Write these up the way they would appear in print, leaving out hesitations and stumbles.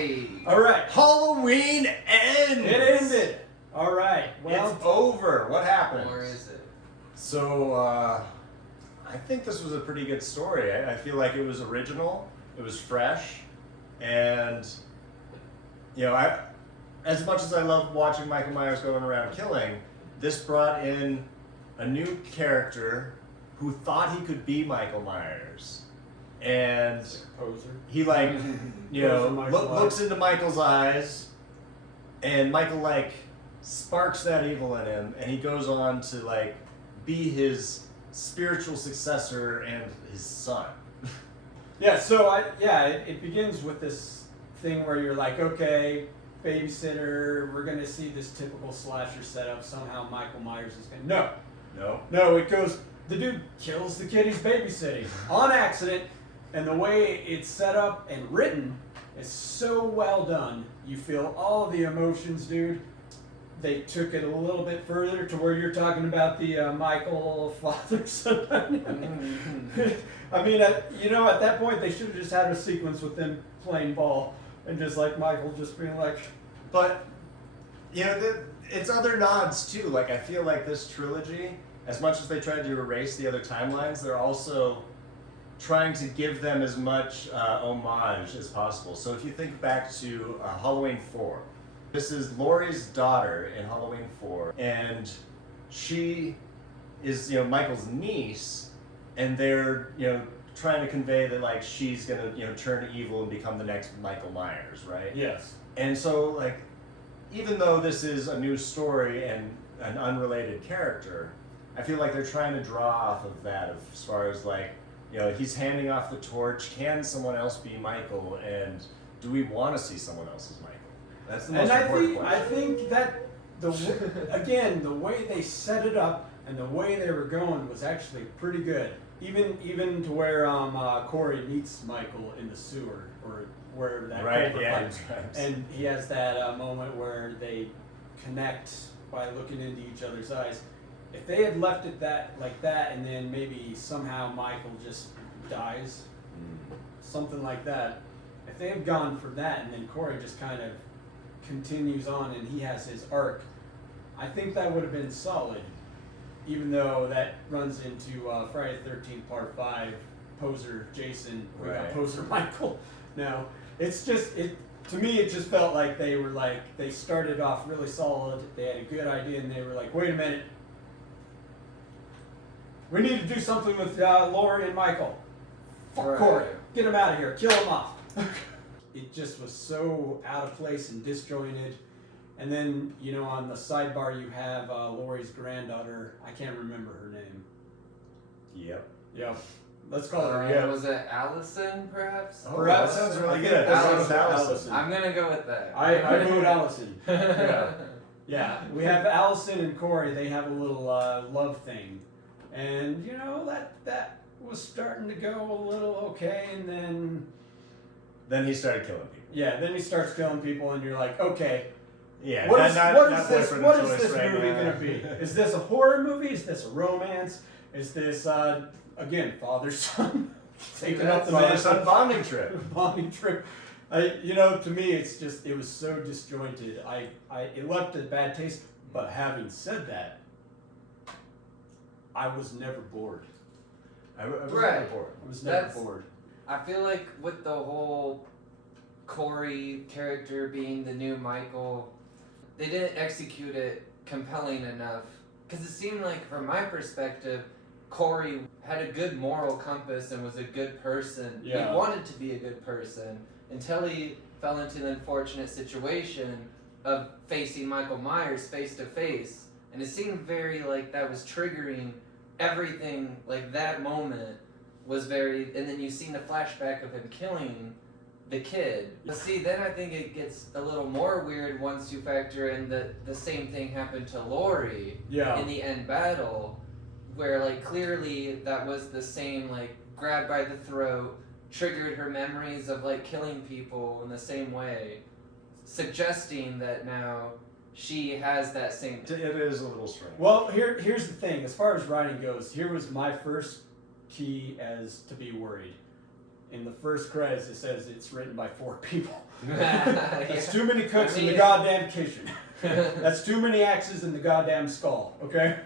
Hey. All right. Halloween ends. It ended. All right. Well, It's over. What happened? Or is it? So, I think this was a pretty good story. I feel like it was original, it was fresh, and, you know, as much as I love watching Michael Myers going around killing, this brought in a new character who thought he could be Michael Myers. And poser. he, like, you know, looks into Michael's eyes, and Michael, like, sparks that evil in him, and he goes on to, like, be his spiritual successor and his son. Yeah, so it begins with this thing where you're like, okay, babysitter, we're gonna see this typical slasher setup. Somehow Michael Myers is gonna no. It goes, the dude kills the kid he's babysitting on accident, and the way it's set up and written is so well done. You feel all of the emotions, dude. They took it a little bit further to where you're talking about the Michael father-son. I mean, at that point, they should have just had a sequence with them playing ball and just like Michael just being like. But, you know, it's other nods too. Like, I feel like this trilogy, as much as they tried to erase the other timelines, they're also trying to give them as much homage as possible. So if you think back to Halloween 4, this is Laurie's daughter in Halloween 4, and she is, you know, Michael's niece, and they're, you know, trying to convey that, like, she's gonna, you know, turn evil and become the next Michael Myers, right? Yes. And so, like, even though this is a new story and an unrelated character, I feel like they're trying to draw off of that as far as, like, you know, he's handing off the torch. Can someone else be Michael? And do we want to see someone else as Michael? That's the most important question. I think that the way they set it up and the way they were going was actually pretty good. Even to where Corey meets Michael in the sewer or wherever that culvert was. And he has that moment where they connect by looking into each other's eyes. If they had left it like that, and then maybe somehow Michael just dies, something like that. If they had gone for that, and then Corey just kind of continues on, and he has his arc, I think that would have been solid. Even though that runs into Friday the 13th Part 5, Poser Jason, we got Poser Michael. No, it's just to me, it just felt like they started off really solid. They had a good idea, and they were like, wait a minute. We need to do something with Laurie and Michael. Fuck Corey. Get him out of here. Kill him off. It just was so out of place and disjointed. And then, you know, on the sidebar you have Laurie's granddaughter. I can't remember her name. Yep. Let's call her. Was it Allison, perhaps? Oh, perhaps. That sounds really good. Allison. I'm going to go with that. I vote Allison. Yeah. We have Allison and Corey. They have a little love thing. And, you know, that was starting to go a little okay, and then he started killing people. Yeah, then he starts killing people, and you're like, okay. Yeah, what is this movie going to be? Is this a horror movie? Is this a romance? Is this, again, father-son? Taking up the father-son bonding trip. Bonding trip. You know, to me, it was so disjointed. It left a bad taste, but having said that, I was never bored. I was never bored. I was never bored. I feel like with the whole Corey character being the new Michael, they didn't execute it compelling enough. Because it seemed like, from my perspective, Corey had a good moral compass and was a good person. Yeah. He wanted to be a good person until he fell into the unfortunate situation of facing Michael Myers face to face. And it seemed very like that was triggering everything, like that moment was very, and then you seen the flashback of him killing the kid. But see, then I think it gets a little more weird once you factor in that the same thing happened to Laurie in the end battle, where like clearly that was the same, like grab by the throat, triggered her memories of like killing people in the same way, suggesting that now she has that same. It is a little strange. Well, here's the thing. As far as writing goes, here was my first key as to be worried. in the first credits it says it's written by 4 people. Yeah. That's too many cooks in the mean- goddamn kitchen. That's too many axes in the goddamn skull, okay?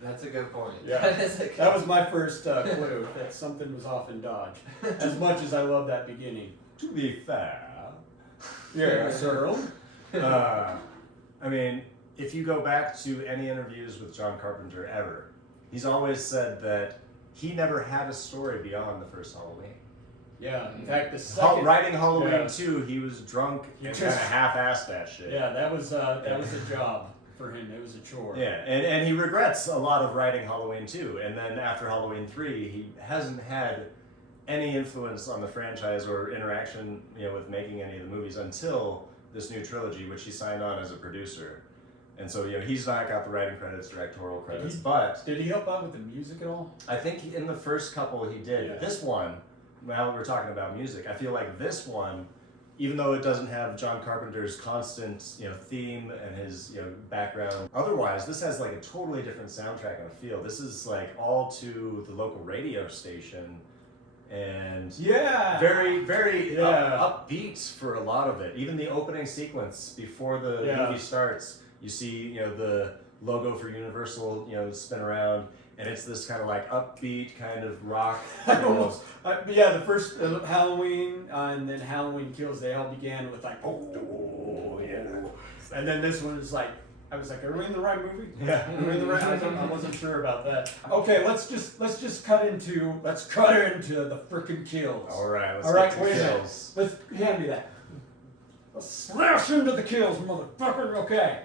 That's a good point. Yeah. That is a good That was my first clue, that something was off in Dodge. As much as I love that beginning. To be fair, Yes, Earl. I mean, if you go back to any interviews with John Carpenter ever, he's always said that he never had a story beyond the first Halloween. Yeah, in fact, the second... Writing Halloween Yeah. 2, he was drunk He and just- kind of half-assed that shit. Yeah, that was a job for him. It was a chore. Yeah, and he regrets a lot of writing Halloween 2, and then after Halloween 3, he hasn't had any influence on the franchise or interaction, with making any of the movies until this new trilogy, which he signed on as a producer. And so, he's not got the writing credits, directorial credits, but Did he help out with the music at all? I think in the first couple he did. Yeah. This one, now that we're talking about music, I feel like this one, even though it doesn't have John Carpenter's constant, theme and his, background, otherwise, this has like a totally different soundtrack and feel. This is like all to the local radio station, and Yeah. very, very Yeah. upbeat for a lot of it. Even the opening sequence before the Yeah. movie starts, you see, the logo for Universal, spin around, and it's this kind of like upbeat kind of rock. I almost, the first Halloween and then Halloween Kills, they all began with like, oh yeah, and then this one is like, I was like, are we in the right movie? Yeah. Are we in the right? I wasn't sure about that. Okay, let's cut into the frickin' kills. All right, let's All right, get to wait a minute. kills. Let's hand me that. Let's slash into the kills, motherfucker. Okay,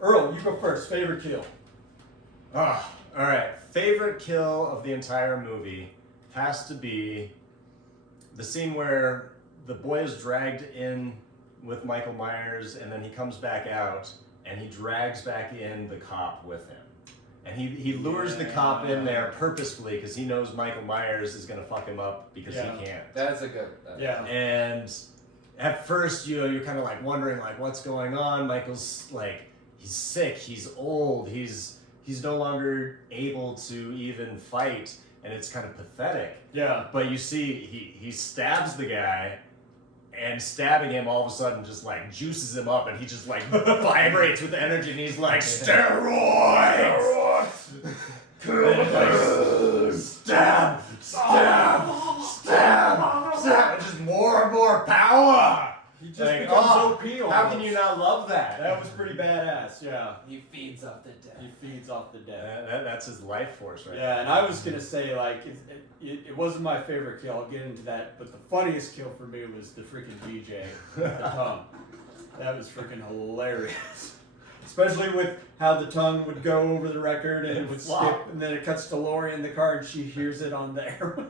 Earl, you go first. Favorite kill. All right. Favorite kill of the entire movie has to be the scene where the boy is dragged in with Michael Myers, and then he comes back out, and he drags back in the cop with him. And he lures the cop in there purposefully because he knows Michael Myers is going to fuck him up because Yeah. he can't. That's a good. Yeah. And at first, you're kind of like wondering like what's going on. Michael's like, he's sick, he's old, he's no longer able to even fight, and it's kind of pathetic. Yeah. But you see, he stabs the guy, and stabbing him all of a sudden just like juices him up, and he just like vibrates with energy, and he's like, steroids! Stab! Stab! Stab! Stab! And just more and more power! He just Like, becomes oh, OP how almost. can you not love that? That was pretty badass. Yeah. He feeds off the dead. He feeds off the dead. That's his life force right Yeah, and I was gonna say like it wasn't my favorite kill. I'll get into that, but the funniest kill for me was the freaking DJ with the tongue. That was freaking hilarious, especially with how the tongue would go over the record and it would Flop. skip, and then it cuts to Laurie in the car and she hears it on the air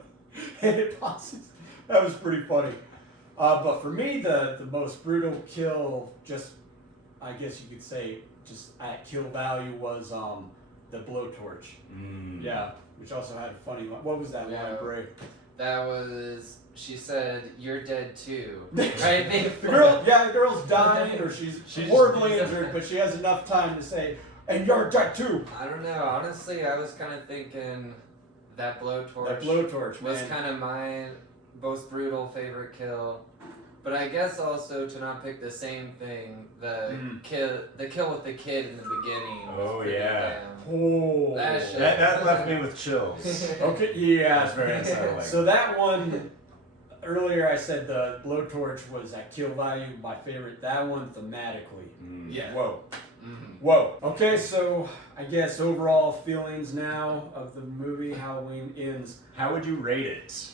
and it pauses. That was pretty funny. But for me, the most brutal kill, just I guess you could say, just at kill value was the blowtorch. Yeah, which also had a funny line. What was that line, Bray? That was. She said, "You're dead too." Right? The girl's dying, or she's horribly she's- injured, but she has enough time to say, "And you're dead too." I don't know. Honestly, I was kind of thinking that blowtorch. That blowtorch, was man. kind of my most brutal favorite kill. But I guess also to not pick the same thing, the kill with the kid in the beginning. Was Oh, pretty yeah. damn- Oh, That shit. That left me with chills. Okay, yeah. That's very unsettling. So that one, earlier I said the blowtorch was at kill value, my favorite. That one thematically. Yeah. Whoa. Mhm. Whoa. Okay, so I guess overall feelings now of the movie Halloween Ends. How would you rate it?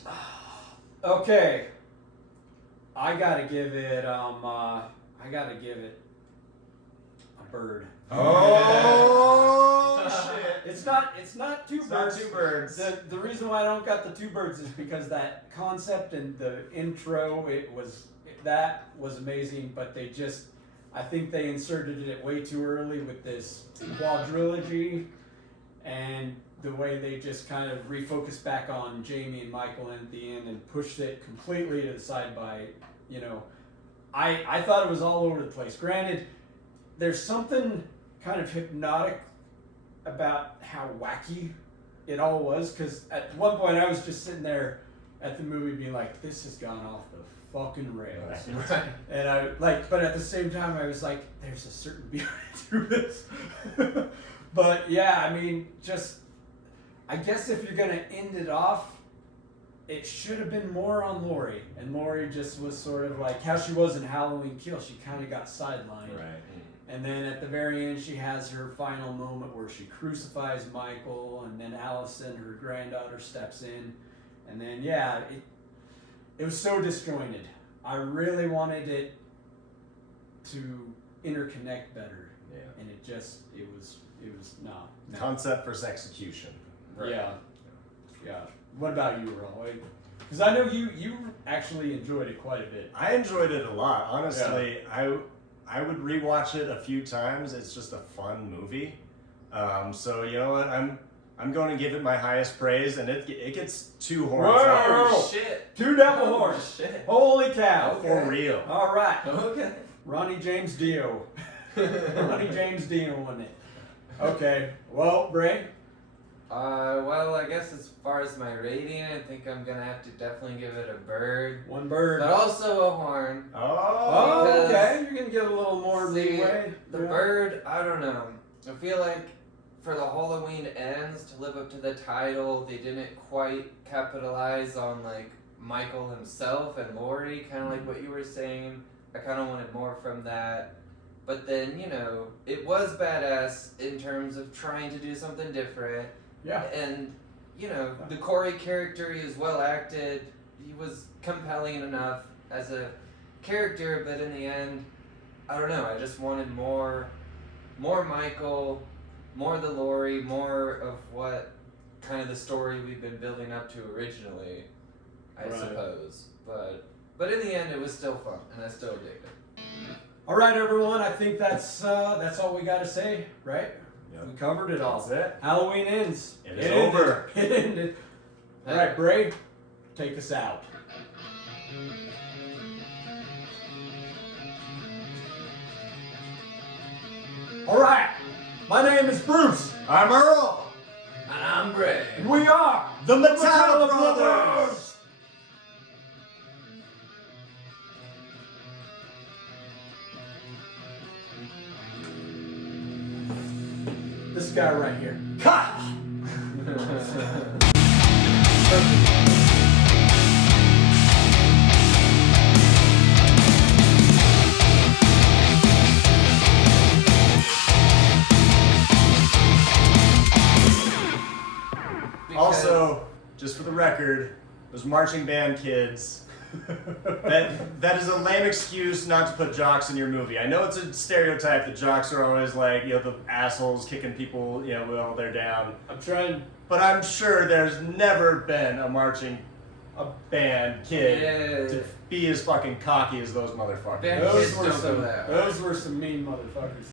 Okay. I gotta give it a bird. Oh shit! It's not two It's not birds. two birds. The reason why I don't got the two birds is because that concept and the intro that was amazing, but I think they inserted it way too early with this quadrilogy, and the way they just kind of refocused back on Jamie and Michael at the end and pushed it completely to the side by, I thought it was all over the place. Granted, there's something kind of hypnotic about how wacky it all was, because at one point I was just sitting there at the movie being like, this has gone off the fucking rails. Right. And I like, but at the same time, I was like, there's a certain beauty to this. But yeah, I mean, just, I guess if you're gonna end it off, it should have been more on Laurie. And Laurie just was sort of like how she was in Halloween Kill. She kind of got sidelined. Right. And then at the very end, she has her final moment where she crucifies Michael, and then Allison, her granddaughter, steps in. And then, yeah, it was so disjointed. I really wanted it to interconnect better. Yeah. And it was not. No. Concept versus execution. Right. Yeah. What about you, Earl? Because I know you actually enjoyed it quite a bit. I enjoyed it a lot. Honestly, I would rewatch it a few times. It's just a fun movie. So you know what? I'm going to give it my highest praise, and it gets 2 horns. Whoa! Oh, shit. 2 devil Oh, horns. shit. Holy cow! Okay. For real. All right. Okay. Ronnie James Dio. Ronnie James Dio won it. Okay. Well, Bray. Well, I guess as far as my rating, I think I'm gonna have to definitely give it a bird, 1 bird. but also a horn. Oh, because- okay. You're gonna get a little more See, leeway. The bird, I don't know. I feel like for the Halloween ends, to live up to the title, they didn't quite capitalize on like Michael himself and Laurie, kind of like what you were saying. I kind of wanted more from that. But then, you know, it was badass in terms of trying to do something different. Yeah. And, you know, the Corey character, he was well acted. He was compelling enough as a character, but in the end, I don't know. I just wanted more Michael, more the Laurie, more of what kind of the story we've been building up to originally, I Right. suppose. But in the end, it was still fun, and I still digged it. All right, everyone. I think that's all we got to say, right? Yep. We covered it all. That's it. Halloween ends. It is over. It ended. All right, Bray, take us out. All right. My name is Bruce, I'm Earl. And I'm Bray. and we are The Metalibrothers. Metalibrothers. This guy right here. Cut. Also, just for the record, those marching band kids. that is a lame excuse not to put jocks in your movie. I know it's a stereotype that jocks are always like, you know, the assholes kicking people, you know, while they're down. I'm trying. But I'm sure there's never been a marching band kid to be as fucking cocky as those motherfuckers. Band kids don't go there. Those were some mean motherfuckers.